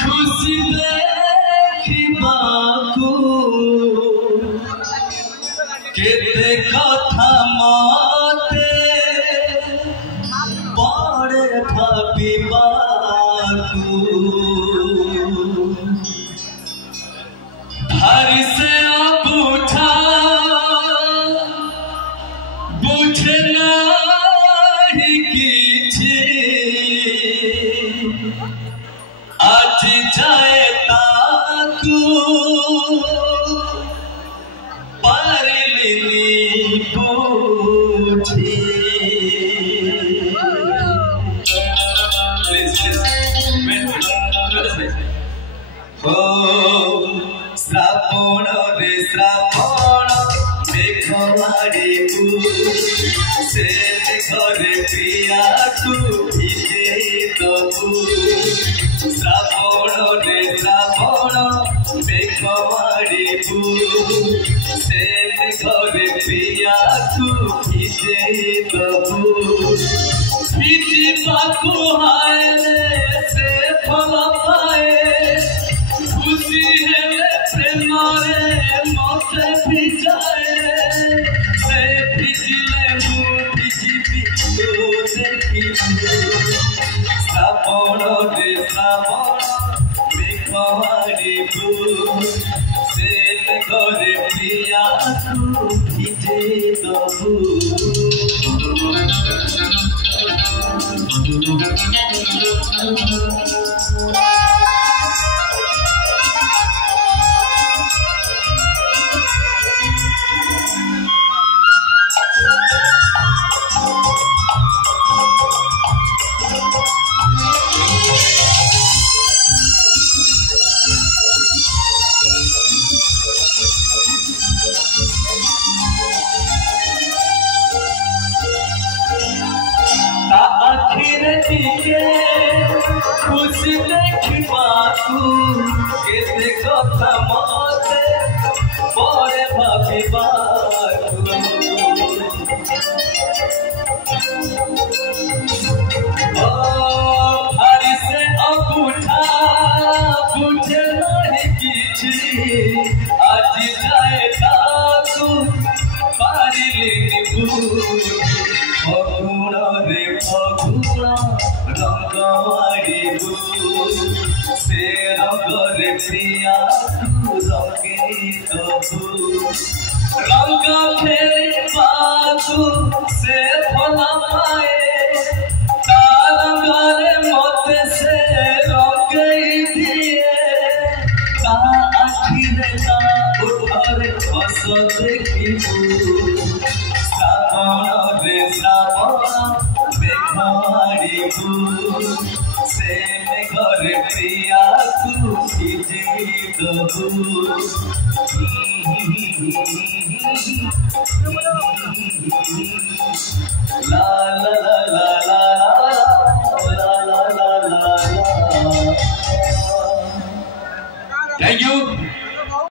खुशी देखिबाकू केते कथा मते पड़े भाबिबाकू भारी से अब उठा बुझे नहीं किछि आज जाए ताकू पारिलिनी बुझी हो श्रावण रे श्रावण मेघमाड़ी से घरे प्रिया तू भिजे दबू श्रावण रे श्रावण मेघमाड़ी से घरे प्रिया तू भिजे दबू भिजिबाकू हाय से फल पाए खुशी है प्रेम रे मते भिजाए से भिजिले मु भिजिबी तू देखिबू श्रावण रे श्रावण मेघमाड़ी से घरे प्रिया तू भिजे दबू आखिर दिखे खुशी देखिबाकू केते कथा मते पड़े भाबिबाकू भारी से अब उठा बुझे नहीं किछि आज जाए ताकू पारिलिनी बुझी फगुण रे फगुण रंगमाड़ी से रंगरे प्रिया तू रंगे दबू रंग खेलिबाकू से फल पाए ता रंगरे मते से रंगई दिए ता आखिरे ता उठरे हस देखिबू श्रावण रे श्रावण मेघमाड़ी से घरे प्रिया तू भिजे दबू ला ला